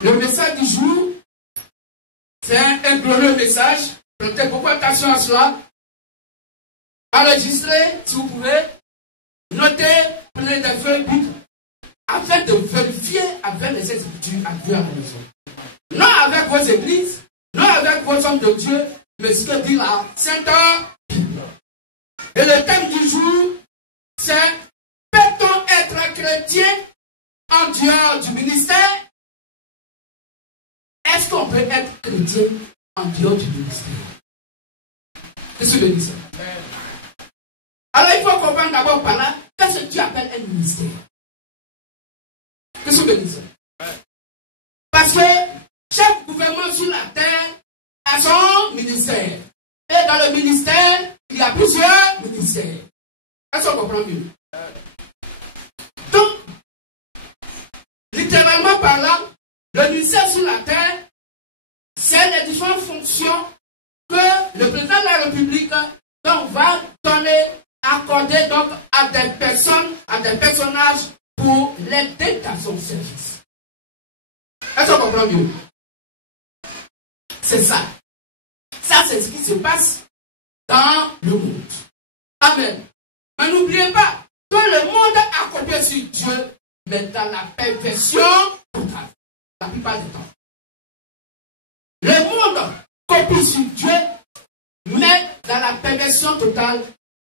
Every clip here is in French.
Le message du jour, c'est un glorieux message. Prêtez beaucoup attention à cela. Enregistrez, si vous pouvez. Notez, prenez des feuilles bibles, afin de vérifier avec les Écritures à Dieu à la maison. Non avec vos églises, non avec vos hommes de Dieu, mais ce que dit la Sainte Bible. Et le thème du jour, c'est peut-on être chrétien en dehors du ministère? Est-ce qu'on peut être chrétien en dehors du ministère? Qu'est-ce que je dis ça? Alors il faut comprendre d'abord par là, qu'est-ce que tu appelles un ministère? Qu'est-ce que je dis ça? Parce que chaque gouvernement sur la terre a son ministère. Et dans le ministère, il y a plusieurs ministères. Est-ce qu'on comprend mieux? Donc, littéralement parlant, le ministère sur la terre, c'est les différentes fonctions que le président de la République donc, va donner, accorder donc à des personnes, à des personnages pour l'aider dans son service. Est-ce qu'on comprend mieux? C'est ça. Ça, c'est ce qui se passe dans le monde. Amen. Mais n'oubliez pas que le monde a copié sur Dieu, mais dans la perversion totale, la plupart du temps. Le monde copie sur Dieu, mais dans la perversion totale,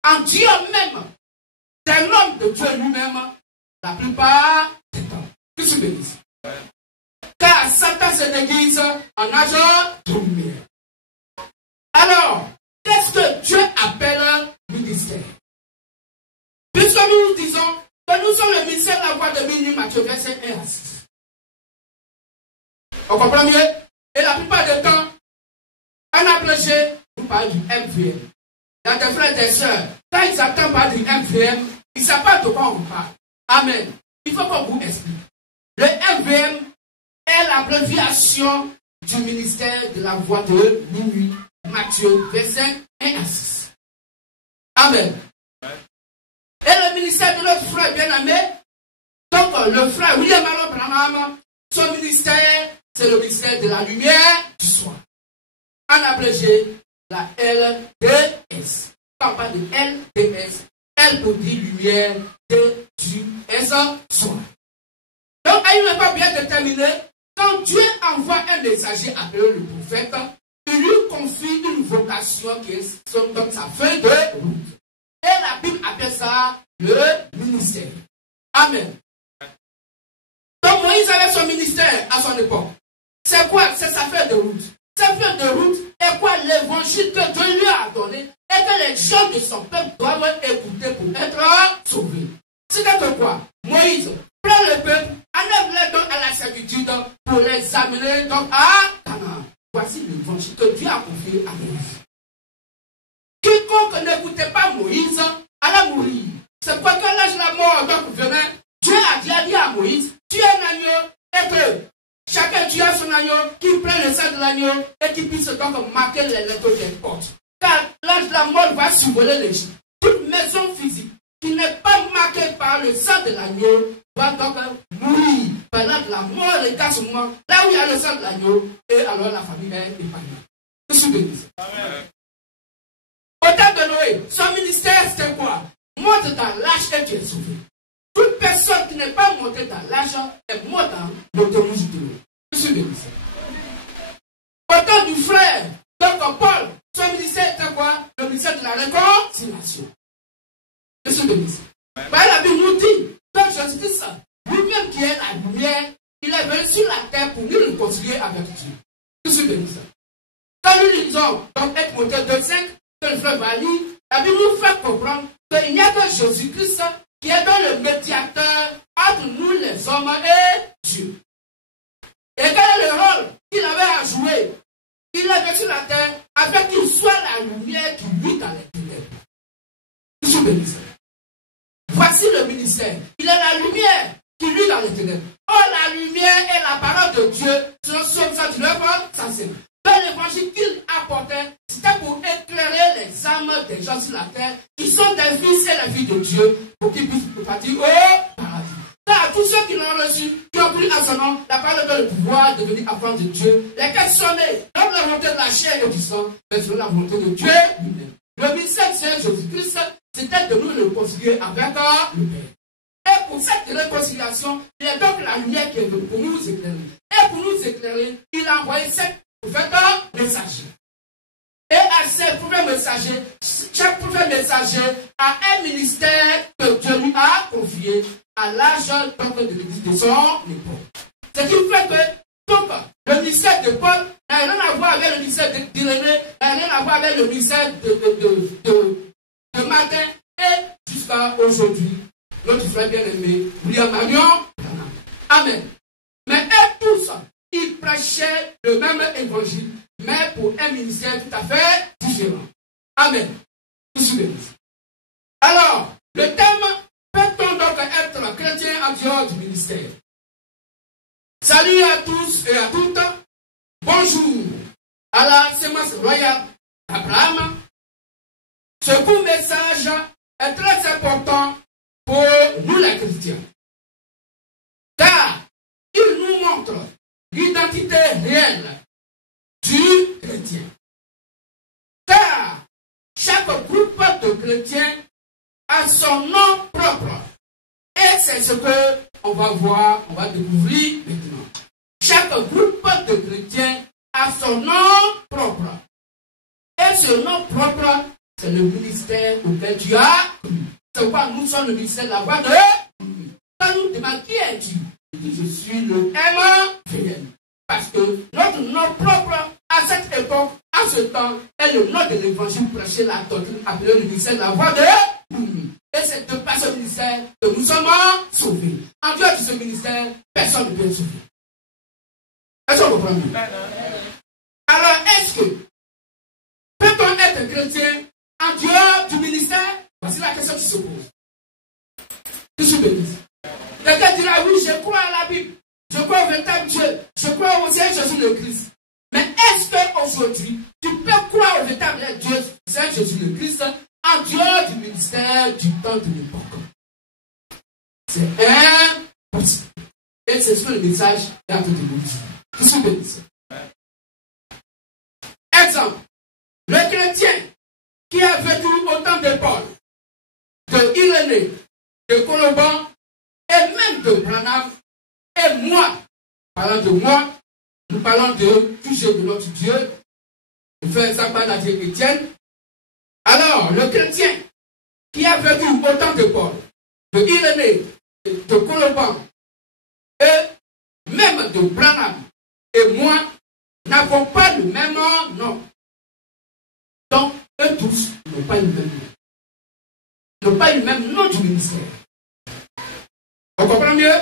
en Dieu même, d'un homme de Dieu lui-même, la plupart du temps. Qu'est-ce que je dis? Car Satan se déguise en agent de lumière. Alors, qu'est-ce que Dieu appelle ministère? Puisque nous disons que nous sommes le ministère de la voix de Béni, Matthieu, verset 1 à 6. On comprend mieux? Et la plupart du temps, un abrégé nous parle du MVM. Il y a des frères et des sœurs, quand ils entendent parler du MVM, ils ne savent pas de quoi on parle. Amen. Il faut qu'on vous explique. Le MVM est l'abréviation du ministère de la voix de minuit, Matthieu, verset 1 à 6. Amen. Et le ministère de notre frère bien-aimé, donc le frère William Allen Branham, son ministère, c'est le ministère de la lumière du soir. En abrégé, la LDS. Quand on parle de LDS, L pour dire lumière, D, du, S, soir. Donc, à une époque bien déterminée, quand Dieu envoie un messager appelé le prophète, il lui confie une vocation qui est donc sa feuille de route. Et la Bible appelle ça le ministère. Amen. Donc Moïse avait son ministère à son époque. C'est quoi? C'est sa feuille de route. Sa feuille de route est quoi? L'évangile que Dieu lui a donné et que les gens de son peuple doivent écouter pour être sauvés. C'est-à-dire quoi? Moïse prend le peuple, enlève-les donc à la servitude pour les amener donc à Canaan. Voici l'évangile que Dieu a confié à Moïse. Quiconque n'écoutait pas Moïse allait mourir. C'est pourquoi quand l'âge de la mort donc venait, Dieu a dit à Moïse, tu es un agneau et que chacun tue son agneau, qui prenne le sang de l'agneau et qui puisse donc marquer les lettres des portes. Car l'âge de la mort va survoler l'Égypte. Toute maison physique qui n'est pas marquée par le sang de l'agneau va donc mourir. Pendant que la mort regarde ce moment, là où il y a le sang de l'agneau, et alors la famille est épargnée. Qu'est-ce que je dis? Au temps de Noé, son ministère c'était quoi? Monte dans l'arche et tu es sauvé. Toute personne qui n'est pas montée dans l'arche est morte dans l'autonomie de l'eau. Qu'est-ce que je dis? Au temps du frère, donc Paul, son ministère était quoi? Le ministère de la réconciliation. Qu'est-ce que je dis? La Bible nous dit, donc Jésus-Christ, lui-même qui est la lumière, il est venu sur la terre pour nous réconcilier avec Dieu. Qu'est-ce que je dis? Quand nous lisons dans 1 Timothée 2,5, que le frère va lire, la Bible nous fait comprendre qu'il n'y a que Jésus-Christ qui est dans le médiateur entre nous les hommes et Dieu. Et quel est le rôle qu'il avait à jouer? Il est venu sur la terre afin qu'il soit la lumière qui luit dans les ténèbres. Je bénis. Voici le ministère. Il est la lumière qui luit dans les ténèbres. Oh, la lumière est la parole de Dieu selon Somme 119, 105. L'évangile qu'il apportait, c'était pour éclairer les âmes des gens sur la terre qui sont des fils et les filles de Dieu pour qu'ils puissent partir au paradis. Car tous ceux qui l'ont reçu, qui ont pris à son nom, la parole donne le pouvoir de devenir enfant de Dieu, lesquels sont nés, non la volonté de la chair et du sang, mais selon la volonté de Dieu lui-même. Le ministère du Seigneur Jésus-Christ, c'était de nous réconcilier avec le Père. Et pour cette réconciliation, il y a donc la lumière qui est venue pour nous éclairer. Et pour nous éclairer, il a envoyé 7 prophètes messagers. Et à ces prophètes messagers, chaque prophète messager a un ministère que Dieu lui a confié à l'âge de l'église de son époque. Ce qui fait que donc, le ministère de Paul n'a rien à voir avec le ministère d'Irénée, n'a rien à voir avec le ministère de Martin et jusqu'à aujourd'hui, notre frère bien-aimé, William Marion. Amen. Mais eux tous, ils prêchaient le même évangile, mais pour un ministère tout à fait différent. Amen. Alors, le thème, peut-on donc être chrétien en dehors du ministère? Salut à tous et à toutes. Bonjour à la sémence royale d'Abraham. Ce court message est très important pour nous les chrétiens. Car il nous montre l'identité réelle du chrétien. Car chaque groupe de chrétiens a son nom propre. Et c'est ce qu'on va voir, on va découvrir maintenant. Chaque groupe de chrétiens a son nom propre. Et ce nom propre, c'est le ministère auquel tu as cru. C'est pourquoi nous sommes le ministère de la voix de Dieu. Quand nous demandons qui es-tu, il dit je suis le MVN. Parce que notre nom propre à cette époque, à ce temps, est le nom de l'évangile prêché, la doctrine appelée le ministère de la voix de Dieu. Et c'est de par ce ministère que nous sommes sauvés. En dehors de ce ministère, personne ne peut être sauvé. Est-ce qu'on comprend mieux? Alors, est-ce que peut-on être chrétien en dehors du ministère? Voici la question qui se pose. Que je bénisse. Quelqu'un dira, oui, je crois à la Bible, je crois au véritable Dieu, je crois au Seigneur Jésus le Christ. Mais est-ce qu'aujourd'hui, tu peux croire au véritable Dieu, Seigneur Jésus le Christ, en dehors du ministère du temps de l'époque? C'est impossible. Et c'est ce que le message est en train de nous dire. Que je bénisse. Exemple, le chrétien qui a vécu au temps de Paul, de Irénée, de Colomban, et même de Branham, et moi, parlant de moi, nous parlons de toujours de notre Dieu, nous faisons ça par la vie chrétienne. Alors, le chrétien qui a vécu au temps de Paul, de Irénée, de Colomban, et même de Branham, et moi, n'avons pas le même nom. Donc, eux tous n'ont pas le même nom. N'ont pas le même nom du ministère. On comprend mieux?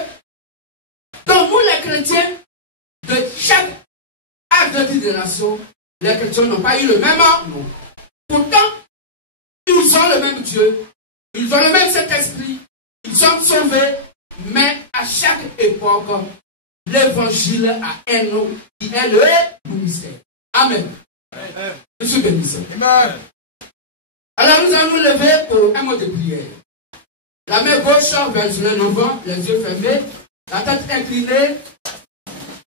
Donc, nous les chrétiens, de chaque âge de génération, les chrétiens n'ont pas eu le même nom. Pourtant, ils ont le même Dieu, ils ont le même Saint-Esprit, ils sont sauvés, mais à chaque époque, l'évangile a un nom qui est le ministère. Amen. Je suis béni. Alors nous allons nous lever pour un mot de prière. La main gauche vers le levant, les yeux fermés, la tête inclinée,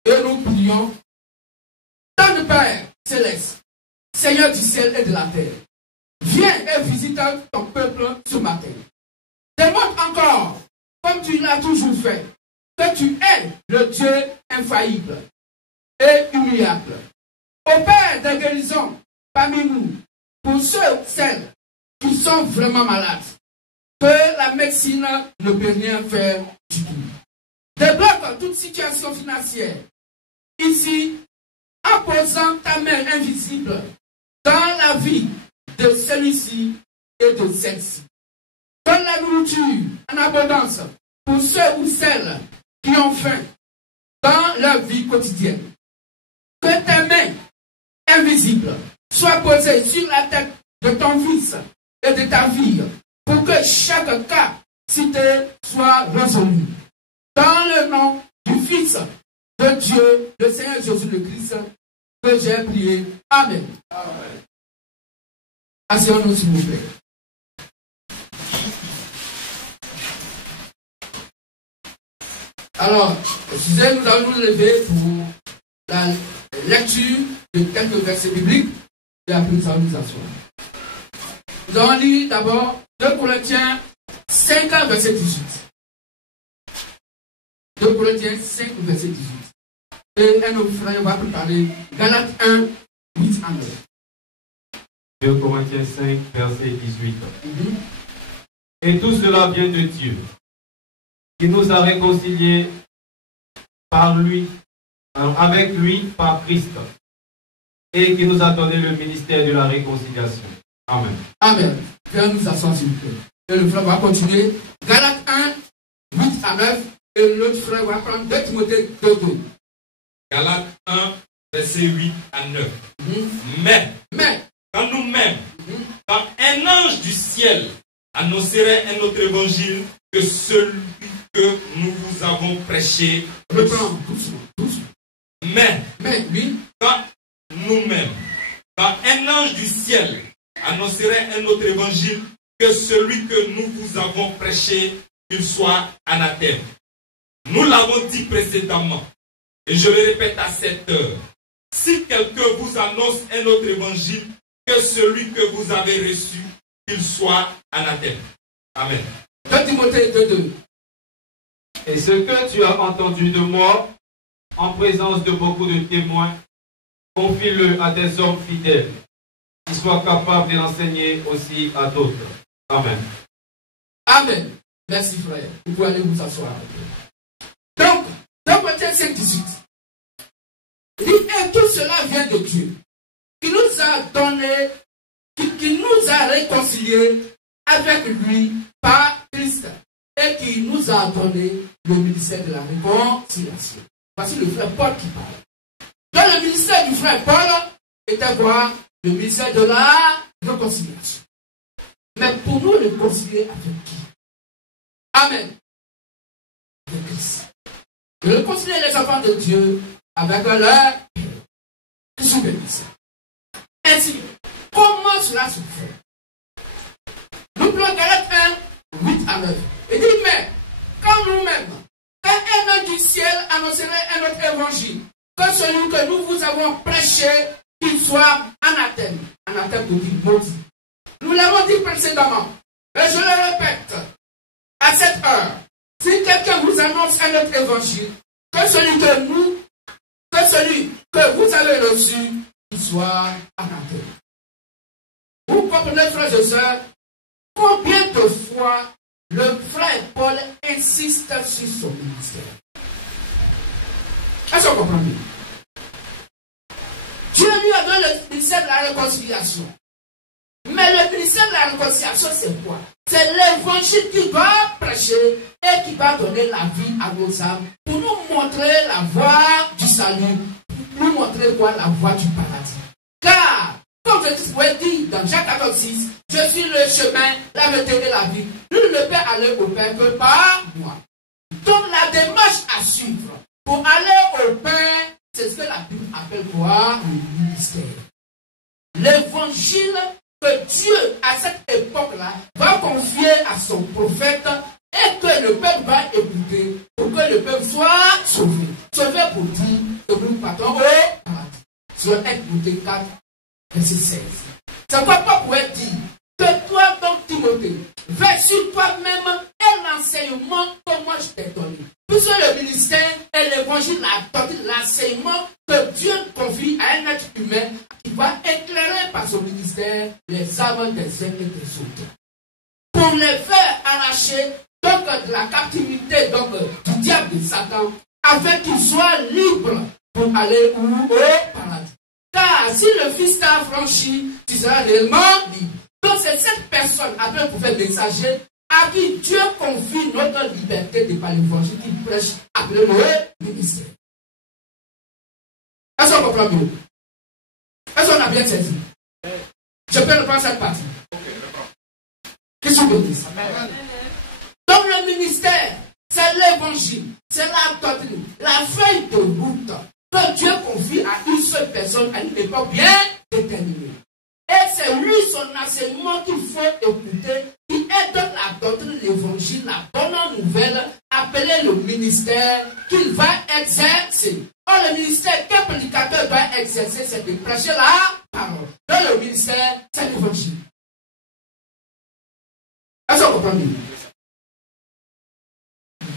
et nous prions. Dans le Père céleste, Seigneur du ciel et de la terre, viens et visite ton peuple ce matin. Démontre encore, comme tu l'as toujours fait, que tu es le Dieu infaillible et humiliable. Opère des guérisons parmi nous, pour ceux, celles qui sont vraiment malades, que la médecine ne peut rien faire du tout. Débloque toute situation financière, ici, en posant ta main invisible dans la vie de celui-ci et de celle-ci. Donne la nourriture en abondance pour ceux ou celles qui ont faim dans leur vie quotidienne. Que ta main invisible soit posée sur la tête de ton fils et de ta fille pour que chaque cas cité soit résolu. Dans le nom du Fils de Dieu, le Seigneur Jésus le Christ, que j'ai prié. Amen. Amen. Asseyons-nous s'il vous plaît. Alors, excusez, nous allons nous lever pour la lecture de quelques versets bibliques et après nous allons nous asseoir. Nous allons lire d'abord 2 Corinthiens 5, verset 18. 2 Corinthiens 5, verset 18. Et un autre frère va préparer Galates 1, 8 à 9. 2 Corinthiens 5, verset 18. Et tout cela vient de Dieu, qui nous a réconciliés avec lui par Christ, et qui nous a donné le ministère de la réconciliation. Amen. Amen. Viens nous asseoir s'il vous plaît. Et le frère va continuer. Galates 1, 8 à 9. Et l'autre frère va prendre 2 Timothée 2, 2. Galates 1, verset 8 à 9. Mais, quand nous-mêmes, quand un ange du ciel annoncerait un autre évangile que celui que nous vous avons prêché. Reprends, doucement. Mais, oui. Quand nous-mêmes, quand un ange du ciel annoncerait un autre évangile que celui que nous vous avons prêché, qu'il soit anathème. Nous l'avons dit précédemment, et je le répète à cette heure. Si quelqu'un vous annonce un autre évangile que celui que vous avez reçu, qu'il soit anathème. Amen. 2 Timothée 2, 2. Et ce que tu as entendu de moi, en présence de beaucoup de témoins, confie-le à des hommes fidèles, qui soient capables de l'enseigner aussi à d'autres. Amen. Amen. Merci frère. Vous pouvez aller vous asseoir. Donc, dans Matthieu 5, 18, il dit, et tout cela vient de Dieu, qui nous a donné, qui nous a réconciliés avec lui par Christ, et qui nous a donné le ministère de la réconciliation. Voici le frère Paul qui parle. Dans le ministère du frère Paul était quoi? Le ministère de la réconciliation. Mais pour nous réconcilier avec qui? Amen. Avec Christ. De réconcilier les enfants de Dieu avec leur Père. Qui sont bénissés. Ainsi, comment cela se fait? Nous prenons Galates 1, 8 à 9. Il dit, mais quand nous-mêmes, quand un ange du ciel annoncerait un autre évangile, que celui que nous vous avons prêché, qu'il soit anathème. Anathème veut dire maudit. Nous l'avons dit précédemment, mais je le répète, à cette heure, si quelqu'un vous annonce un autre évangile, que celui que vous avez reçu, qu'il soit anathème. Vous comprenez, frères et sœurs, combien de fois le frère Paul insiste sur son ministère? Est-ce qu'on comprend bien? Dieu lui a donné le ministère de la réconciliation. Mais le ministère de la réconciliation, c'est quoi? C'est l'évangile qui va prêcher et qui va donner la vie à nos âmes pour nous montrer la voie du salut, pour nous montrer quoi? La voie du paradis. Car, comme je vous ai dit dans Jean 14,6, je suis le chemin, la vérité et la vie. Nul ne peut aller au Père que par moi. Donc la démarche à suivre pour aller au Père, c'est ce que la Bible appelle quoi? Le ministère. L'évangile que Dieu, à cette époque-là, va confier à son prophète et que le peuple va écouter pour que le peuple soit sauvé. Sauvé pour dire que nous partons au paradis. Sur Timothée 4, verset 16. C'est quoi Paul pourrait dire que toi, donc Timothée, vais sur toi-même et l'enseignement que moi je t'ai donné. Puisque le ministère et l'évangile, la doctrine, l'enseignement que Dieu confie à un être humain qui va éclairer par son ministère les âmes des uns et des autres. Pour les faire arracher donc de la captivité donc, du diable de Satan, afin qu'ils soient libres pour aller au paradis. Car si le Fils t'a franchi, tu seras réellement libre. Donc c'est cette personne, après le prophète messager, à qui Dieu confie notre liberté de par l'évangile qui prêche après le ministère. Est-ce qu'on comprend mieux? Est-ce qu'on a bien saisi? Je peux reprendre cette partie. Qui sont bénissent? Donc le ministère, c'est l'évangile, c'est la doctrine, la feuille de route que Dieu confie à une seule personne à une époque bien déterminée. Et c'est lui, son enseignement qu'il faut écouter, qui est donc la doctrine, l'évangile, la bonne nouvelle appeler le ministère qu'il va exercer. Or, le ministère qu'un prédicateur doit exercer, c'est de prêcher la parole. Dans le ministère, c'est l'évangile. Est-ce qu'on comprend bien?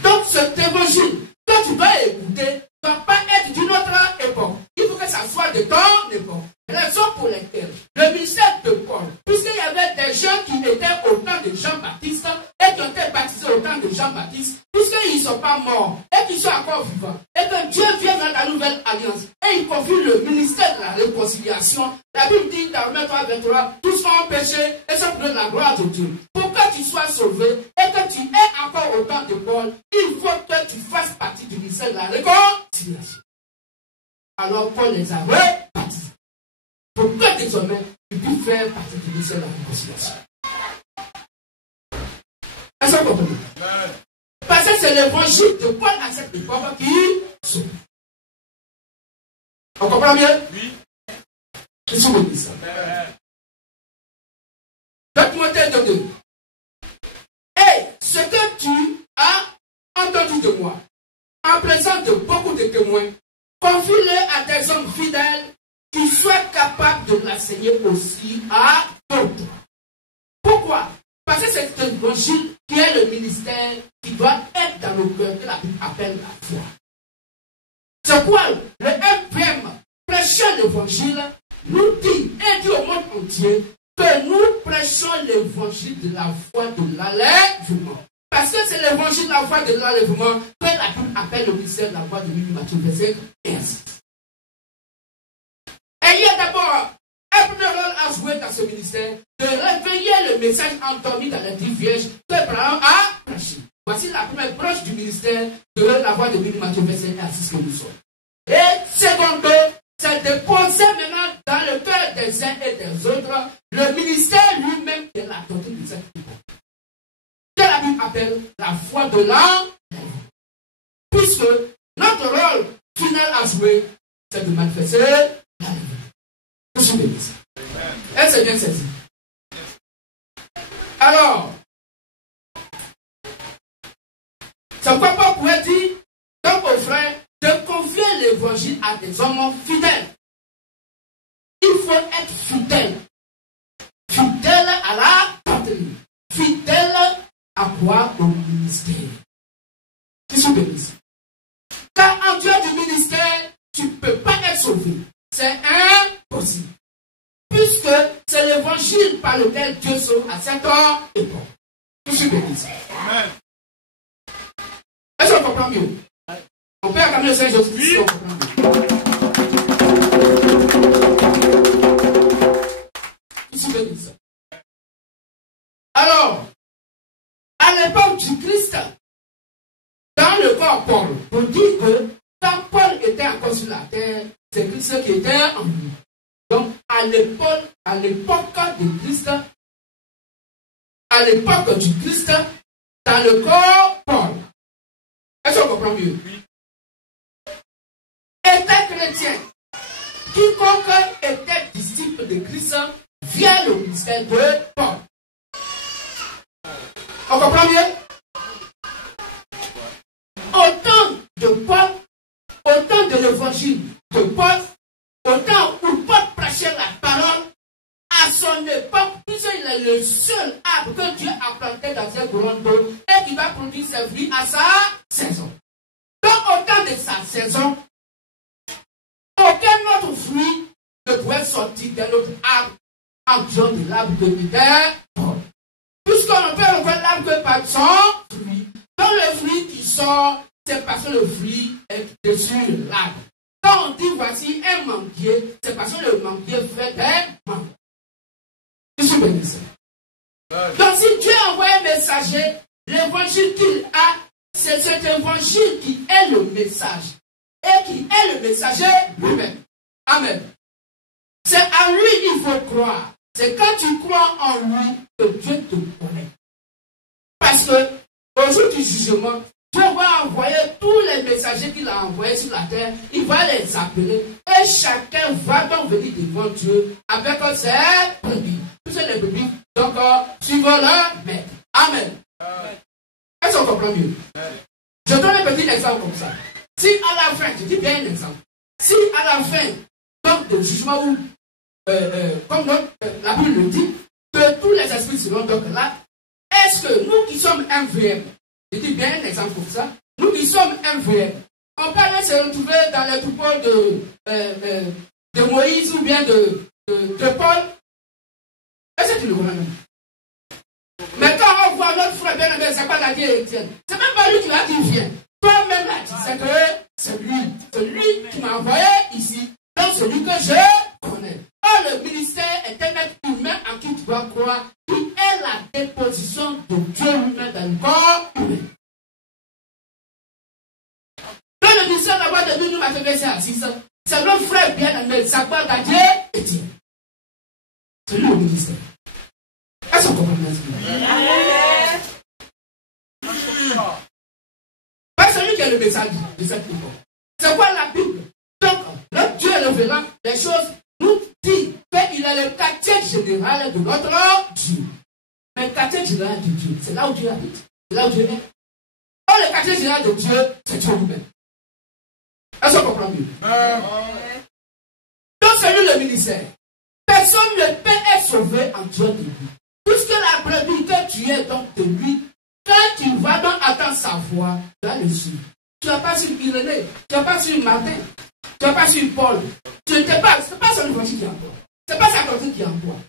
Donc, cet évangile que tu dois écouter ne doit pas être d'une autre époque. Il faut que ça soit de ton époque. Raison pour laquelle le ministère de Paul, puisqu'il y avait des gens qui étaient au temps de Jean-Baptiste et qui ont été baptisés au temps de Jean-Baptiste, puisqu'ils ne sont pas morts et qu'ils sont encore vivants, et que Dieu vient dans la nouvelle alliance et il confie le ministère de la réconciliation. La Bible dit dans Romains 3:23, tous ont péché et sont privés de la gloire de Dieu. Pour que tu sois sauvé et que tu aies encore au temps de Paul, il faut que tu fasses partie du ministère de la réconciliation. Alors Paul les a rebaptisés. Pour que désormais, tu puisses faire partie du ministère de la réconciliation. Est-ce que vous comprenez? Parce que c'est l'évangile de Paul à cette époque qui sauve. On comprend bien? Oui. Je suis vous dis ça. 2 Timothée 2:2. Et ce que tu as entendu de moi, en présence de beaucoup de témoins, confie-le à des hommes fidèles qui soient capables de l'enseigner aussi à d'autres. Pourquoi? Parce que c'est l'évangile qui est le ministère qui doit être dans le cœur que la Bible appelle la foi. C'est quoi le MPM, prêcher l'évangile, nous dit et dit au monde entier que nous prêchons l'évangile de la foi de l'enlèvement. Parce que c'est l'évangile de la foi de l'enlèvement que la Bible appelle le ministère de la foi de Matthieu, verset 15. Et il y a d'abord un premier rôle à jouer dans ce ministère, de réveiller le message endormi dans les 10 vierges que Abraham a prêché. Voici la première branche du ministère de la voix de Matthieu, verset 1 à 6 que nous sommes. Et secondo, c'est de poser maintenant dans le cœur des uns et des autres le ministère lui-même de la doctrine de cette époque. Que la Bible appelle la foi de l'enlèvement. Puisque notre rôle final à jouer, c'est de manifester l'enlèvement. Je suis béni. Est-ce que bien saisi? Alors, c'est pourquoi Paul pourrait dire, donc aux frères, de confier l'évangile à des hommes fidèles. Il faut être fidèle. Fidèle à la patrie. Fidèle à quoi? Au ministère. Je suis béni. Car en dehors du ministère, tu ne peux pas être sauvé. C'est impossible. Puisque c'est l'évangile par lequel Dieu sauve à cette époque. Je suis béni. Amen. Est-ce qu'on comprend mieux? On peut acclamer le Seigneur Jésus. Oui. Je suis béni. Alors, à l'époque du Christ, dans le corps Paul, on dit que quand Paul était encore sur la terre, c'est Christ qui était en lui. Donc, à l'époque du Christ, dans le corps Paul, est-ce qu'on comprend mieux? Oui. Était chrétien. Quiconque était disciple de Christ via le ministère de Paul. On comprend mieux? Autant de Paul, autant de l'évangile de Paul, autant où Paul prêchait la parole, à son époque, puisqu'il est le seul arbre que Dieu a planté dans un grand d'eau et qui va produire ses fruits à sa saison. Donc, au temps de sa saison, aucun autre fruit ne pouvait sortir d'un autre arbre en dehors de l'arbre de l'hiver. Puisqu'on peut revoir l'arbre par son fruit. Donc, le fruit qui sort, c'est parce que le fruit est dessus l'arbre. Quand on dit voici un manguier, c'est parce que le manguier fait des mangues. Je suis béni. Donc si Dieu envoie un messager, l'évangile qu'il a, c'est cet évangile qui est le message. Et qui est le messager lui-même. Amen. C'est à lui qu'il faut croire. C'est quand tu crois en lui que Dieu te connaît. Parce que au jour du jugement, Dieu va envoyer tous les messagers qu'il a envoyés sur la terre, il va les appeler et chacun va donc venir devant Dieu avec ses brebis. Tous les brebis, donc suivant leur maître. Amen. Est-ce qu'on comprend mieux? petit exemple comme ça. Si à la fin, je dis bien un exemple, si à la fin, donc de jugement où, comme la Bible le dit, que tous les esprits seront donc là, est-ce que nous qui sommes MVM, je dis bien un exemple comme ça, nous qui sommes MVM, on peut aller se retrouver dans les troupeaux de Moïse ou bien de Paul? Est-ce que tu le vois même? Mais quand on voit notre frère bien-aimé, c'est pas la Dieu Étienne. C'est même pas lui qui l'a dit, viens. Toi-même là, tu sais que c'est lui qui m'a envoyé ici. Donc c'est lui que je connais. Or, le ministère est un être humain en qui tu dois croire, qui est la déposition de Dieu lui-même dans le corps humain. Dans le ministère de la voix de Dieu, nous m'a fait verser à 6 ans. C'est notre frère bien-aimé, ça parle à Dieu Étienne. C'est lui le ministère. Est-ce qu'on comprend bien? Pas celui qui a le message de cette époque. C'est quoi la Bible? Donc, notre Dieu révélant les choses nous dit qu'il est le quartier général de notre Dieu. Mais le quartier général de Dieu, c'est là où Dieu habite. C'est là où Dieu est. Or, le quartier général de Dieu, c'est Dieu lui-même. Est-ce qu'on comprend mieux? Donc, c'est lui le ministère. Personne ne peut être sauvé en Dieu de lui. Puisque la brebis que tu es donc de lui, quand tu vas donc attendre sa voix, tu vas le suivre. Tu n'as pas su Irénée, tu n'as pas su Martin, tu n'as pas su Paul. Ce n'est pas son évangile qui emploie. Ce n'est pas sa doctrine qui emploie.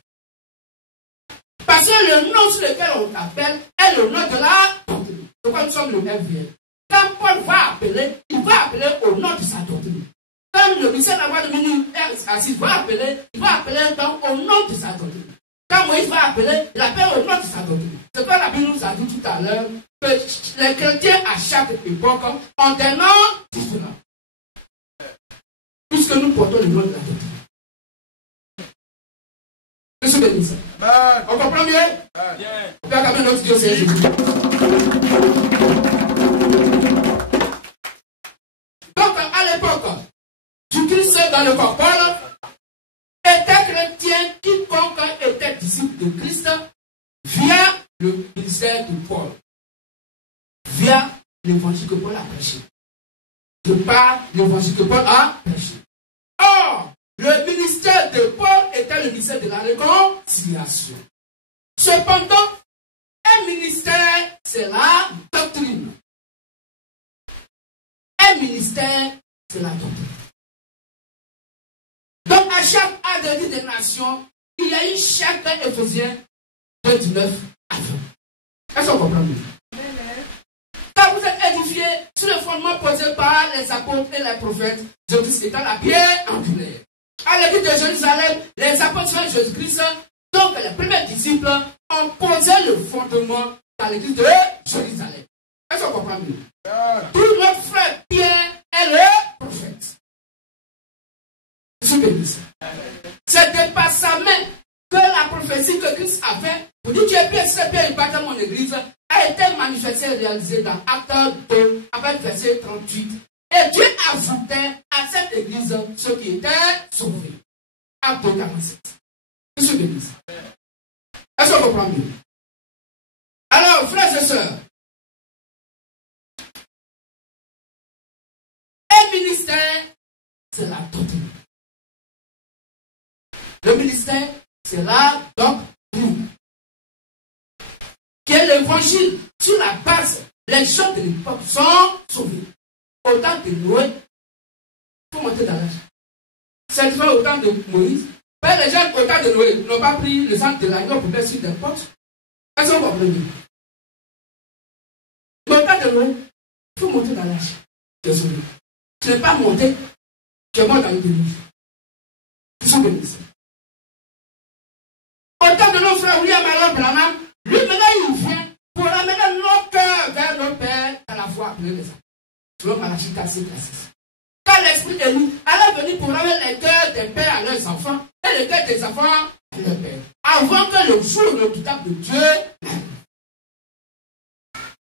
Parce que le nom sur lequel on t'appelle est le nom de la doctrine. C'est pourquoi nous sommes le MVM. Quand Paul va appeler, il va appeler au nom de sa doctrine. Quand le ministère de la voix de Minu il va appeler donc au nom de sa doctrine. Quand Moïse va appeler, il appelle au nom de sa doctrine. C'est quoi la Bible nous a dit tout à l'heure, que les chrétiens à chaque époque ont des noms différents. Puisque nous portons le nom de la doctrine. Monsieur bénisse. On comprend bien? On peut accaber notre Dieu, c'est Jésus. Donc, à l'époque du Christ dans le corps, Paul était chrétien, quiconque était disciple de Christ via le ministère de Paul, via l'évangile que Paul a prêché, de par l'évangile que Paul a prêché. Or, le ministère de Paul était le ministère de la réconciliation. Cependant, un ministère, c'est la doctrine. Un ministère, c'est la doctrine. Donc, à chaque ADD des nations, il y a eu chaque Éphésiens 2:19 à 20. Est-ce qu'on comprend mieux? Quand vous êtes édifiés sur le fondement posé par les apôtres et les prophètes, Jésus-Christ étant la pierre angulaire. À l'église de Jérusalem, les apôtres de Jésus-Christ, donc les premiers disciples, ont posé le fondement dans l'église de Jérusalem. Est-ce qu'on comprend mieux? Tout notre frère Pierre est le prophète. C'est de par sa main que la prophétie que Christ a fait, pour dire que Pierre, c'est Pierre, il bat dans mon église, a été manifestée et réalisée dans Actes 2, avec verset 38. Et Dieu ajoutait à cette église ceux qui étaient sauvés. Acte 2, 47. Monsieur l'église. Est-ce qu'on comprend mieux? Alors, frères et sœurs, un ministère, c'est la doctrine. Le ministère, c'est la doctrine. Qui est l'évangile. Sur la base, les gens de l'époque sont sauvés. Au temps de Noé, il faut monter dans l'âge. C'est différent au temps de Moïse. Mais les gens au temps de Noé n'ont pas pris le sang de l'agneau pour mettre sur des portes. Est-ce qu'on va comprendre? Mais au temps de Noé, il faut monter dans l'âge. Désolé. Tu n'es pas monté, tu es mort dans le déluge. Ils sont bénis. Autant de nos frères William Allen Branham, lui maintenant il vient pour amener nos cœurs vers nos pères à la foi appelée les enfants. Selon Malachie 4:6. Quand l'esprit de nous allait venir pour ramener les cœurs des pères à leurs enfants et les cœurs des enfants à leurs pères. Avant que le jour redoutable de Dieu n'arrive.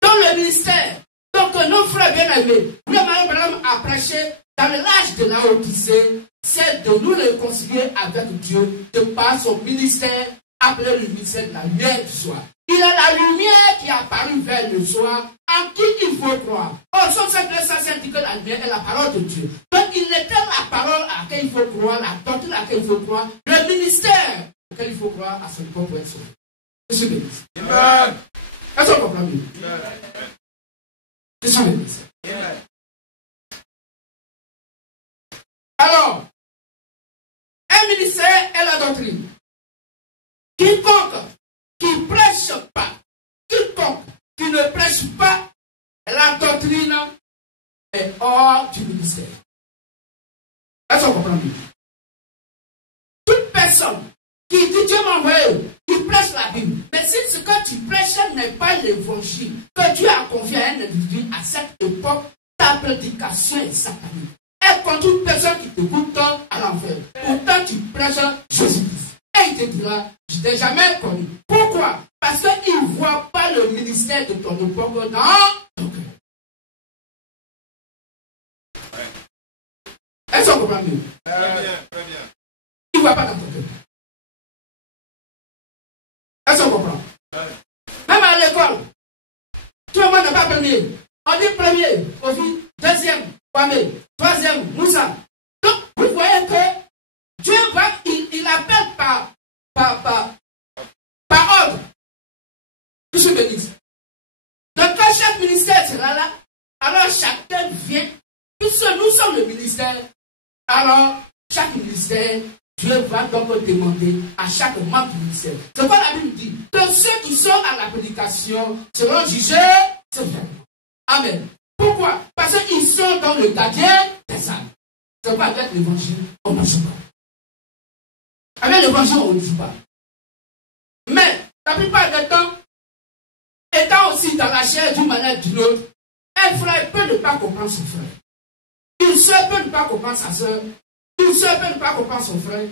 Dans le ministère, donc nos frères bien-aimés, William Allen Branham a prêché dans l'âge de la Odyssée, c'est de nous réconcilier avec Dieu de par son ministère appelé le ministère de la lumière du soir. Il est la lumière qui est apparue vers le soir, en qui il faut croire. Or, son secret essentiel dit que la lumière est la parole de Dieu. Donc, il était la parole à laquelle il faut croire, la doctrine à laquelle il faut croire, le ministère auquel il faut croire à son époque pour être sauvé. Monsieur le ministre. Est-ce qu'on comprend mieux? Monsieur le ministre. Alors, un ministère est la doctrine. Quiconque qui prêche pas, quiconque qui ne prêche pas la doctrine est hors du ministère. Est-ce qu'on comprend mieux? Toute personne qui dit Dieu m'a envoyé, qui prêche la Bible, mais si ce que tu prêches n'est pas l'évangile, que Dieu a confié à un individu à cette époque, ta prédication est satanique. Et contre toute personne qui te goûte à l'enfer. Pourtant tu prêches Jésus-Christ. Et il te dira, je ne t'ai jamais connu. Pourquoi? Parce qu'il ne voit pas le ministère de ton époque dans ton cœur. Est-ce qu'on comprend mieux? Très bien. Il ne voit pas dans ton cœur. Est-ce qu'on comprend? Même à l'école, tout le monde n'est pas premier. On dit premier, Ovi, deuxième, Kwame, troisième, Moussa. Donc, vous voyez que Dieu va, il appelle par ordre. Que je bénisse. Donc, quand chaque ministère sera là, alors chacun vient. Puisque nous sommes le ministère, alors chaque ministère, Dieu va donc demander à chaque membre du ministère. C'est quoi la Bible dit? Que ceux qui sont à la prédication seront jugés sévèrement. Amen. Pourquoi? Parce qu'ils sont dans le gardien des âmes. C'est pas avec l'évangile, on ne joue pas. Avec l'évangile, on ne joue pas. Mais, la plupart du temps, étant aussi dans la chair d'une manière ou d'une autre, un frère peut ne pas comprendre son frère. Une soeur peut ne pas comprendre sa soeur. Une soeur peut ne pas comprendre son frère.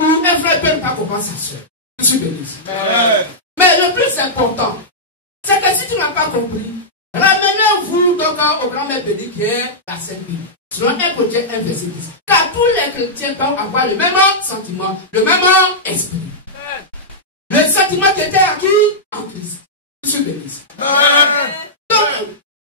Ou un frère peut ne pas comprendre sa soeur. Je suis béni. Mais le plus important, c'est que si tu n'as pas compris, ramenez-vous donc au grand-mère béni qui est la Sainte Bible. Selon 1 Corinthiens 1 verset 10. Car tous les chrétiens doivent avoir le même sentiment, le même esprit. Le sentiment qui était acquis en Christ. Je suis béni. Donc,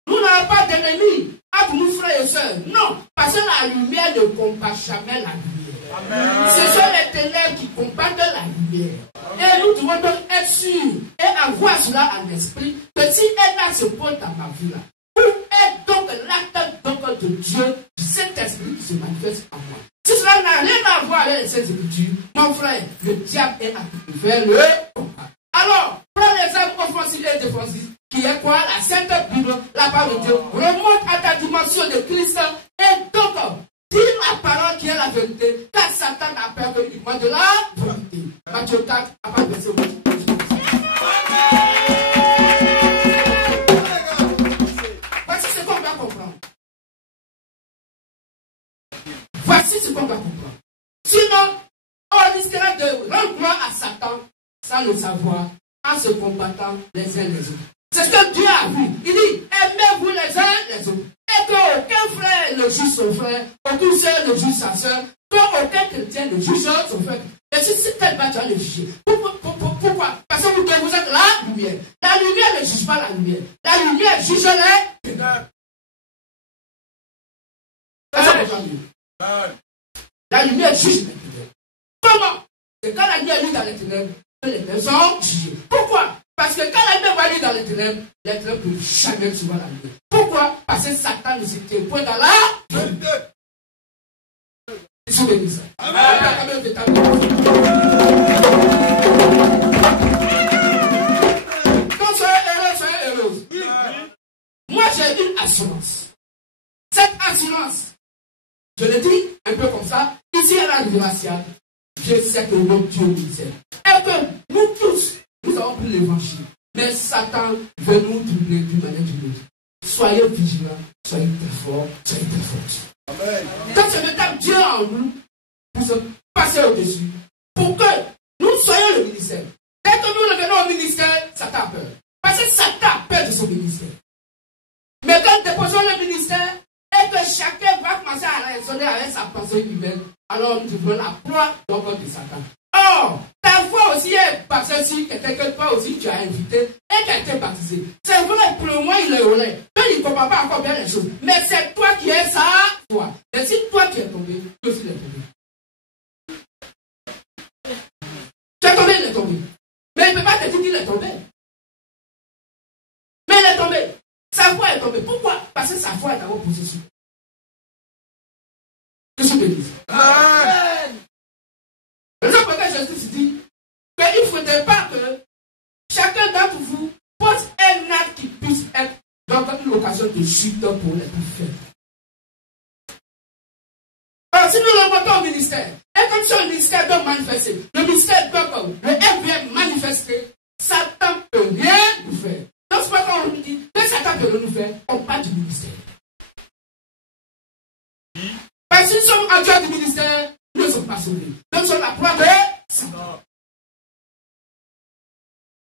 nous n'avons pas d'ennemis entre nous frères et sœurs. Non, parce que la lumière ne combat jamais la lumière. Amen. Ce sont les ténèbres qui combattent la lumière. Et nous devons donc être sûrs et avoir cela en esprit que si un acte se pose dans ma vie là, où est donc l'acte donc de Dieu, de cet esprit qui se manifeste en moi? Si cela n'a rien à voir avec ces écritures, mon frère, le diable est actif vers le combat. Alors, prends les armes offensives et défensives, qui est quoi? La Sainte Bible, la parole de Dieu, remonte à ta dimension de Christ, et donc, dis la parole qui est la vérité, car Satan a peur qu'il demande de la vérité. Matthieu 4, à part verset 8. Voici ce qu'on doit comprendre. Voici ce qu'on doit comprendre. Sinon, on risquera de rendre gloire à Satan sans le savoir, en se combattant les uns les autres. C'est ce que Dieu a vu. Il dit, aimez-vous les uns les autres. Et qu'aucun frère ne juge son frère, aucune sœur ne juge sa sœur, qu'aucun chrétien ne juge son frère. Et si c'est tel bas, tu vas le juger. Pourquoi? Parce que vous êtes la lumière. La lumière ne juge pas la lumière. La lumière juge les ténèbres. La lumière juge les ténèbres. Comment? C'est quand la lumière lutte dans les ténèbres, que les ténèbres sont jugées. Pourquoi? Parce que quand la lumière va aller dans les ténèbres ne peuvent jamais se voir la lumière. Pourquoi? Parce que Satan ne s'était point dans la vérité. Je suis béni ça. Donc soyez heureuse. Moi j'ai une assurance. Cette assurance, je le dis un peu comme ça, ici à la révélation, je sais que notre Dieu nous aime. Et que nous tous, nous avons pris l'évangile. Mais Satan veut nous doubler d'une manière ou d'une autre. Soyez vigilants, soyez très forts, soyez très forts. Amen. Donc c'est véritable Dieu en nous pour se passer au-dessus. Pour que nous soyons le ministère. Dès que nous revenons au ministère, Satan a peur. Parce que Satan a peur de son ministère. Mais quand nous déposons le ministère et que chacun va commencer à raisonner avec sa pensée humaine, alors nous devons la proie donc de Satan. Or, ta voix aussi est parce que si quelque part aussi tu as invité et quelqu'un baptisé. C'est vrai, pour le moment, il est vrai. Il ne comprend pas encore bien les choses. Mais c'est toi qui es sa foi. Et si toi tu es tombé, toi aussi il est tombé. Tu es tombé, il est tombé. Mais il ne peut pas te dire qu'il est tombé. Mais il est tombé. Sa foi est tombée. Pourquoi? Parce que sa foi est d'abord posée sur. Que je te dise. Amen. C'est pour ça que Jésus dit qu'il ne faudrait pas que chacun d'entre vous pose un acte qui puisse être donc une occasion de chute pour les plus faibles. Alors, si nous le mettons au ministère, et comme si le ministère doit manifester, le ministère doit le FBM manifester, Satan ne peut rien nous faire. Donc, c'est pas quand on nous dit que Satan peut nous faire, on parle du ministère. Parce que si nous sommes en dehors du ministère, nous ne sommes pas sauvés. Nous sommes la proie de Satan.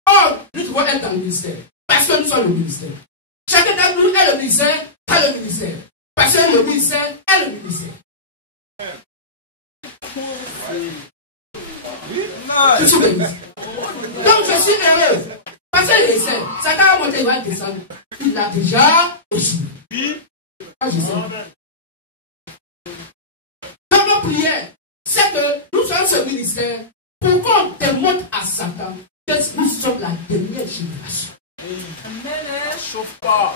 Or, nous devons être dans le ministère. Parce que nous sommes le ministère. Chacun d'entre nous est le ministère, pas le ministère. Parce que le ministère est le ministère. Je suis le ministère. Donc je suis heureux. Parce que le ministère, Satan a monté, il va descendre. Il l'a déjà échoué. Quand je sais. Donc notre prière, c'est que nous sommes ce ministère pour qu'on démontre à Satan que nous sommes la dernière génération. Amen. Chauffe pas.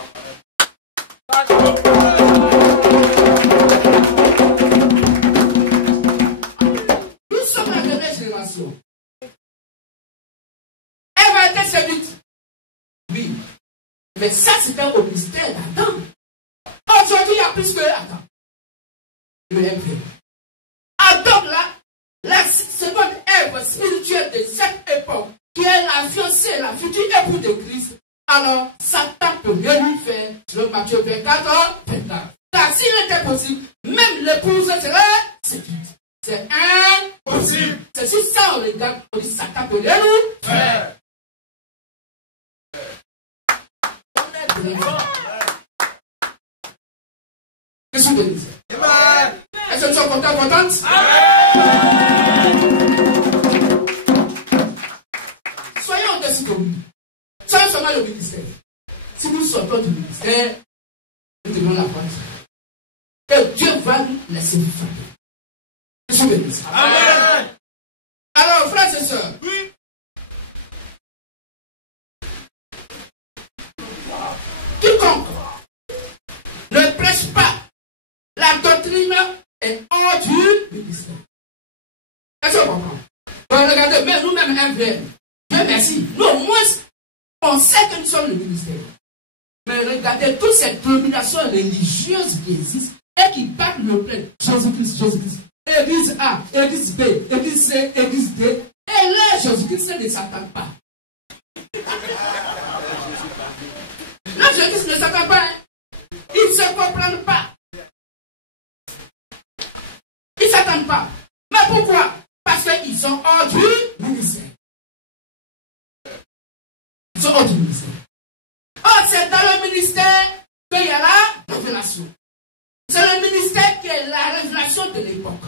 Nous sommes la dernière génération. Elle va être séduite. Oui. Mais ça, c'était au mystère d'Adam. Aujourd'hui, il y a plus que Adam. Adam, là, la seconde œuvre spirituelle de cette époque, qui est la fiancée, la future épouse de Christ, alors Satan peut rien lui faire. Le Matthieu 24, 24. Car s'il était possible, même l'épouse serait séduite. C'est impossible. C'est sur ça on regarde, on dit Satan peut rien nous faire. Qu'est-ce que vous dites? Est-ce que tu es content, contente? Soyons au-dessus de nous. Soyons seulement le ministère. Si nous sortons du ministère, nous devons la voir. Et Dieu va nous laisser nous frapper. Qu'est-ce que vous dites? Amen. Alors, frères et sœurs, oui. Quiconque ne prêche pas la doctrine est hors du ministère. Est-ce qu'on comprend? Donc regardez, mais nous-mêmes, MVM, Dieu merci, nous au moins, on sait que nous sommes le ministère. Mais regardez toutes ces dominations religieuses qui existent et qui battent le plein. Jésus-Christ, Jésus-Christ. Église A, Église B, Église C, Église D. Et là, Jésus-Christ ne s'attend pas. Là, Jésus-Christ ne s'attend pas. Hein. Ils ne se comprennent pas. Ils ne s'attendent pas. Mais pourquoi? Parce qu'ils sont hors du ministère. Ils sont hors du ministère. Or, c'est dans le ministère qu'il y a la révélation. C'est le ministère qui est la révélation de l'époque.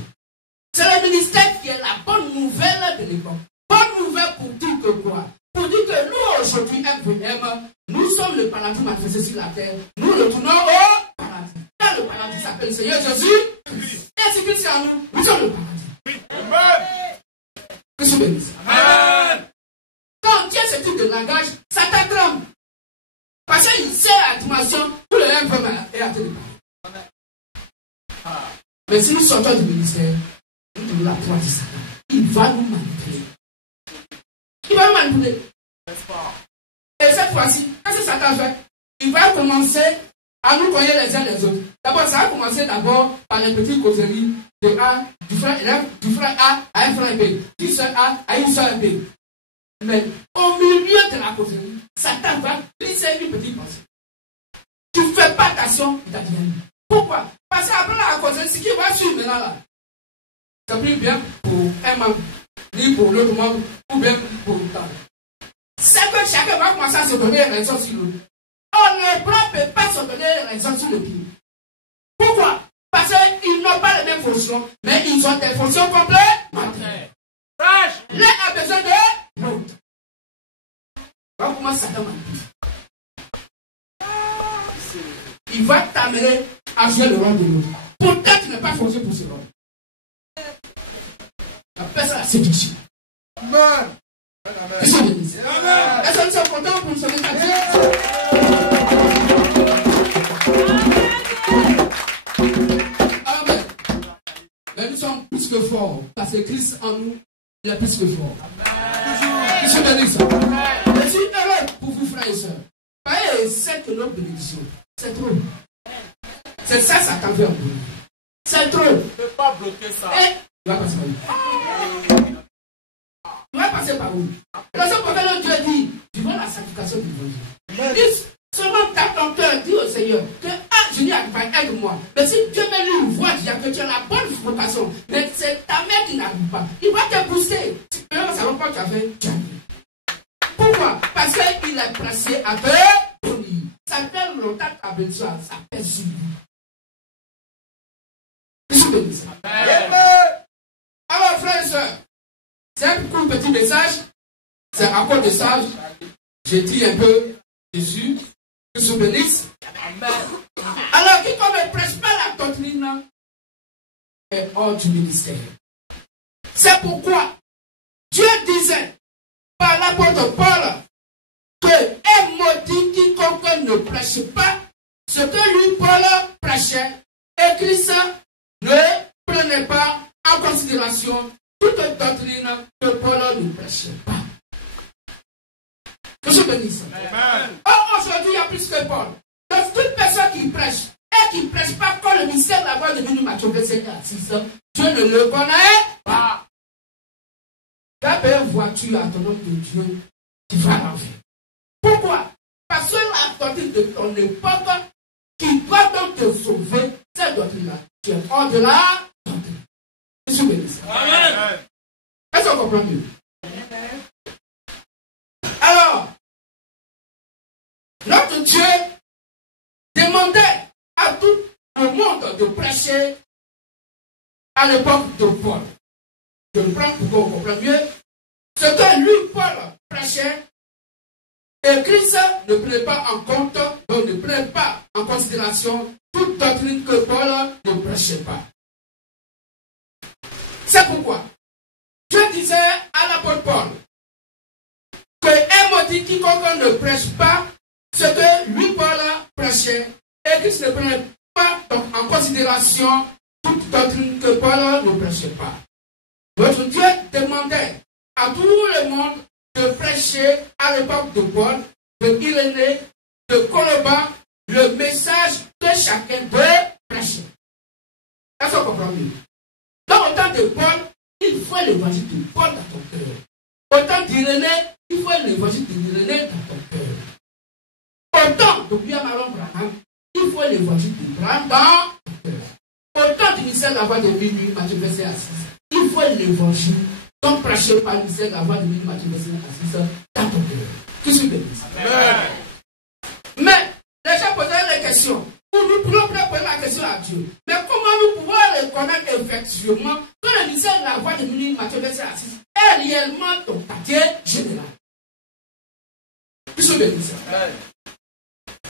C'est le ministère qui est la bonne nouvelle de l'époque. Bonne nouvelle pour dire que quoi? Pour dire que nous, aujourd'hui, MVM, nous sommes le paradis manifesté sur la terre. Nous retournons au paradis. Dans le paradis s'appelle le Seigneur Jésus. Et si Christ est en nous, nous sommes le paradis. Amen. Que je bénisse. Amen. Quand on tient ce type de langage, ça t'attrame. Parce qu'il sait la dimension où le MVM est atteint. Mais si nous sortons du ministère, nous devons la croix de Satan. Il va nous manipuler. Il va nous manipuler. Et cette fois-ci, qu'est-ce que Satan fait? Il va commencer à nous connaître les uns les autres. D'abord, ça va commencer d'abord par les petites causeries de A, du frère A à un frère B, du soeur A à une soeur B. Mais au milieu de la causerie, Satan va glisser une petite pensée. Tu ne fais pas attention, il t'a dit. Pourquoi? Parce qu'après la causerie, ce qui va suivre maintenant là, c'est plus bien pour un membre, ni pour l'autre membre, ou bien pour l'autre. C'est que chacun va commencer à se donner raison sur l'autre. Or, les blancs ne peuvent pas se donner raison sur le pied. Pourquoi? Parce qu'ils n'ont pas les mêmes fonctions, mais ils ont des fonctions complémentaires. L'un a besoin de l'autre. Voilà comment Satan manipule. Il va t'amener à jouer le rôle de l'autre. Pourtant, tu n'es pas forgé pour ce rôle. On appelle ça la séduction. Amen. Est-ce que nous sommes contents pour nous sauver à Dieu? Amen. Mais nous sommes plus que forts. Parce que Christ en nous, il est plus que fort. Amen. Je bénis ça. Je suis heureux pour vous, frères et sœurs. Voyez, cette longue bénédiction, c'est trop. C'est ça, ça t'en fait un peu. C'est trop. Tu ne peux pas bloquer ça. Et tu vas passer par où? Tu vas passer par où? La seule fois Dieu dit, tu vois la sanctification du Dieu. Seulement tape ton cœur, dis au Seigneur que je dis à toi, aide-moi. Mais si Dieu me lui voit déjà que tu as la bonne vocation, mais c'est ta mère qui n'arrive pas. Il va te booster. Mais ça ne va pas tu as fait, tu as fait. Pourquoi? Parce qu'il est placé à te bénir. Ça fait longtemps que tu as besoin, ça fait sur lui. Alors, frères et sœurs, c'est un petit message. C'est encore de sage. J'ai dit un peu dessus. Que se bénisse. Alors, quiconque ne prêche pas la doctrine est hors du ministère. C'est pourquoi Dieu disait par l'apôtre Paul que est maudit quiconque ne prêche pas ce que lui, Paul, prêchait. Et Christ ne prenait pas en considération toute doctrine que Paul ne prêchait pas. Que je bénisse. Or, aujourd'hui, il y a plus que Paul. Donc, toute personne qui prêche et qui ne prêche pas comme le mystère de la voix de Dieu Matthieu 25-6, Dieu ne le connaît pas. D'abord, vois-tu à ton nom de Dieu, tu vas l'enfer. Pourquoi? Parce que la doctrine de ton époque qui doit donc te sauver, cette doctrine-là, tu es hors de la doctrine. Je suis béni. Amen. Est-ce qu'on comprend mieux? Alors, notre Dieu demandait à tout le monde de prêcher à l'époque de Paul. Je le prends pour qu'on comprenne mieux. Ce que lui, Paul, prêchait, et Christ ne prenait pas en compte, donc ne prenait pas en considération toute doctrine que Paul ne prêchait pas. C'est pourquoi Dieu disait à l'apôtre Paul que est maudit quiconque ne prêche pas ce que lui, Paul, prêchait, et Christ ne prenait pas en considération toute doctrine que Paul ne prêchait pas. Notre Dieu demandait à tout le monde de prêcher à l'époque de Paul, de Irénée, de Coloban, le message que chacun devait prêcher. Est-ce qu'on comprend mieux? Dans le temps de Paul, il faut l'évangile de Paul dans ton cœur. Au temps d'Irénée, il faut l'évangile d'Irénée dans ton cœur. Au temps de William Allen Branham, il faut l'évangile de Branham dans ton cœur. Au temps du ministère de la voix de minuit, Matthieu 25-6, il faut l'évangile. Donc prêcher par le ministère de la voix de minuit, Matthieu 25-6 dans ton cœur. Que je bénisse. Mais les gens posaient des questions. Nous pouvons poser la question à Dieu. Mais comment nous pouvons reconnaître effectivement que le ministère de la voix de minuit, Matthieu 25-6 est réellement ton quartier général? Que je bénisse.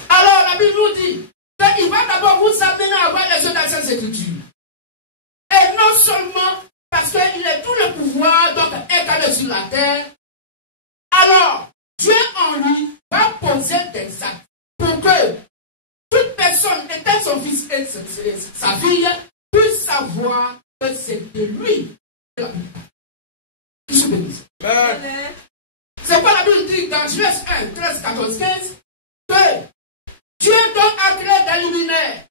Alors la Bible nous dit qu'il va d'abord vous amener à avoir les yeux dans cette écriture. Et non seulement parce qu'il est tout le pouvoir donc étalé sur la terre. Alors, Dieu en lui va poser des actes pour que toute personne, étant son fils et sa fille, puisse savoir que c'est de lui que la Bible parle. Que je bénisse. C'est quoi la Bible dit dans Genèse 1, 13, 14, 15 que Dieu donc a créé des luminaires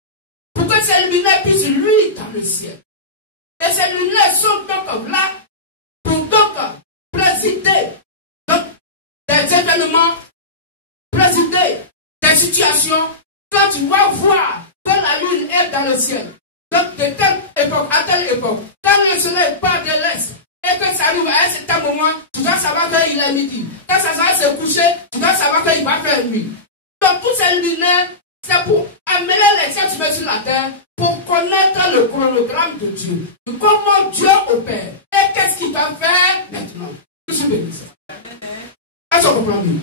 pour que ces luminaires puissent lui dans le ciel. Et ces luminaires sont donc là pour donc présider donc, des événements, présider des situations. Quand tu vas voir que la lune est dans le ciel, donc de telle époque à telle époque, quand le soleil part de l'est et que ça arrive à un certain moment, tu dois savoir qu'il est midi. Quand ça va se coucher, tu dois savoir qu'il va faire nuit. Donc tous ces luminaires, c'est pour amener les êtres humains sur la terre, pour connaître le chronogramme de Dieu. Comment Dieu opère. Et qu'est-ce qu'il va faire suis béni. Est-ce qu'on comprend mieux?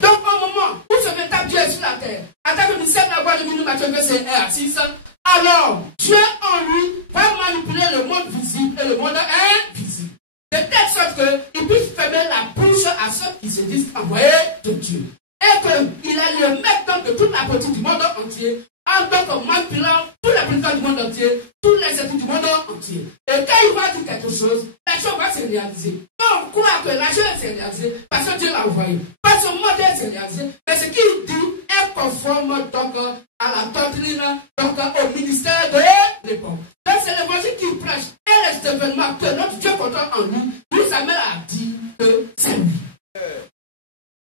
Donc, au moment où ce véritable Dieu est sur la terre, en tant que ministère de la voix de Matthieu verset 1 à 6, alors Dieu en lui va manipuler le monde visible et le monde invisible. De telle sorte qu'il puisse fermer la bouche à ceux qui se disent envoyés de Dieu. Et qu'il a lieu maintenant de toute la politique du monde entier, en tant que manipulant tous les présidents du monde entier, tous les esprits du monde entier. Et quand il va dire quelque chose, la chose va se réaliser. On croit que la chose s'est réalisée parce que Dieu l'a envoyé. Pas son modèle s'est réalisé, mais ce qu'il dit est conforme donc à la doctrine, donc au ministère de l'époque. Donc c'est l'évangile qui prêche et les événements que notre Dieu contrôle en lui, nous amène à dire que c'est lui.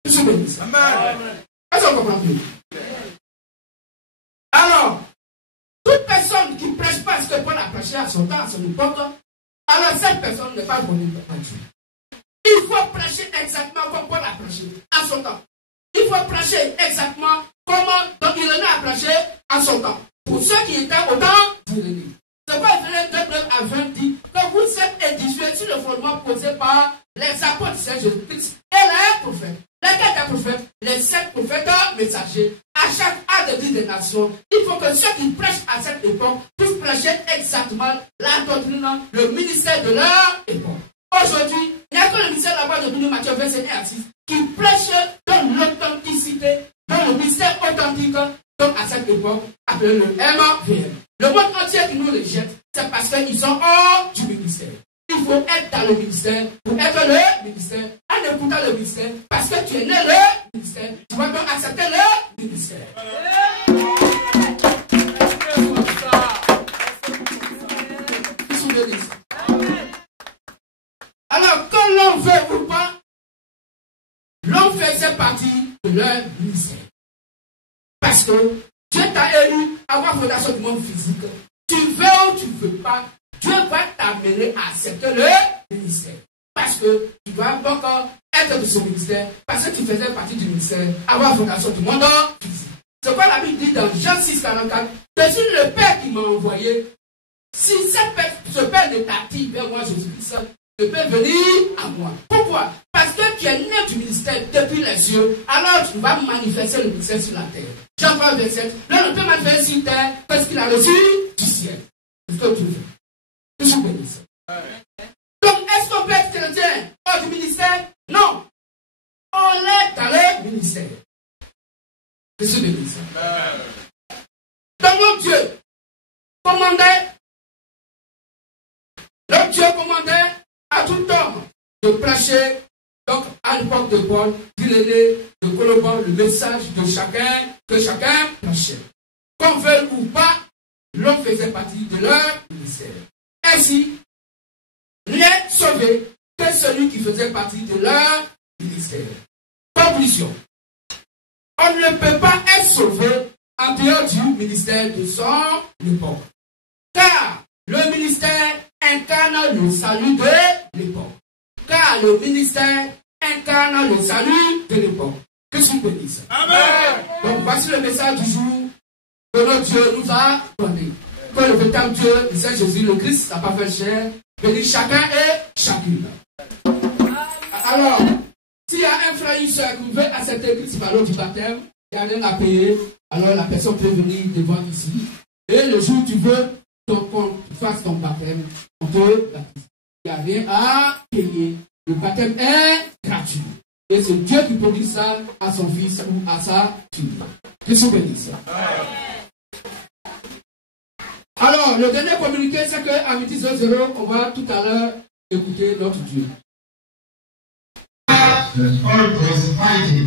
Je suis béni. Amen. Est-ce qu'on comprend plus? Alors, toute personne qui ne prêche pas ce que Paul a prêché à son temps, à son époque, alors cette personne n'est pas venue par Dieu. Il faut prêcher exactement comme Paul a prêché à son temps. Il faut prêcher exactement comme Irénée a prêché à son temps. Pour ceux qui étaient au temps d'Irénée. C'est quoi Irénée 2:9 à 20 dit que vous êtes édifiés sur le fondement posé par les apôtres de Jésus-Christ et les prophètes. Lesquels des prophètes? Les 7 prophètes messagers. À chaque âge de vie des nations, il faut que ceux qui prêchent à cette époque puissent prêcher exactement la doctrine, le ministère de leur époque. Aujourd'hui, il n'y a que le ministère de la voix de Matthieu verset 1 à 6 qui prêche dans l'authenticité, dans le ministère authentique, donc à cette époque, appelé le MVM. Le monde entier qui nous rejette, c'est parce qu'ils sont hors du ministère. Il faut être dans le ministère pour être le ministère, en écoutant le ministère, parce que tu es né le ministère, tu vas donc accepter le ministère. Alors, quand l'on veut ou pas, l'on faisait partie de leur ministère. Parce que Dieu t'a élu à avoir fondation du monde physique. Tu veux ou tu ne veux pas, Dieu va t'amener à accepter le ministère. Parce que tu dois encore être de ce ministère, parce que tu faisais partie du ministère, avoir fondation du monde physique. C'est quoi la Bible dit dans Jean 6:44, que c'est le Père qui m'a envoyé. Si ce Père ne t'attire vers moi, Jésus-Christ, ne peut venir à moi. Pourquoi? Parce que tu es né du ministère depuis les cieux, alors tu vas manifester le ministère sur la terre. Jean 3, verset 7, l'homme ne peut manifester sur terre parce qu'il a reçu du ciel. C'est ce que tu veux. Je suis béni. Donc, est-ce qu'on peut être chrétien hors du ministère? Non. On est dans le ministère. Je suis béni. Donc, notre Dieu commandait à tout homme de prêcher, donc à l'époque de Paul, d'Irénée, de Coloban, le message de chacun, que chacun prêchait. Qu'on veuille ou pas, l'homme faisait partie de leur ministère. Ainsi, n'est sauvé que celui qui faisait partie de leur ministère. Conclusion. On ne peut pas être sauvé en dehors du ministère de son époque. Car le ministère incarne le salut de l'époque. Car le ministère incarne le salut de l'époque. Que je vous dise. Amen. Donc voici le message du jour que notre Dieu nous a donné. Que le véritable Dieu, le Seigneur Jésus, le Christ, n'a pas fait chair, bénisse chacun et chacune. Alors, s'il y a un frère, une soeur qui veut accepter Christ par l'eau du baptême, il n'y a rien à payer, alors la personne peut venir devant ici. Et le jour où tu veux qu'on fasse ton baptême, on te baptise. Il n'y a rien à payer. Le baptême est gratuit. Et c'est Dieu qui produit ça à son fils ou à sa fille. Que je vous bénisse. Alors, le dernier communiqué, c'est qu'à midi 00, on va tout à l'heure écouter notre Dieu. The Lord was fighting.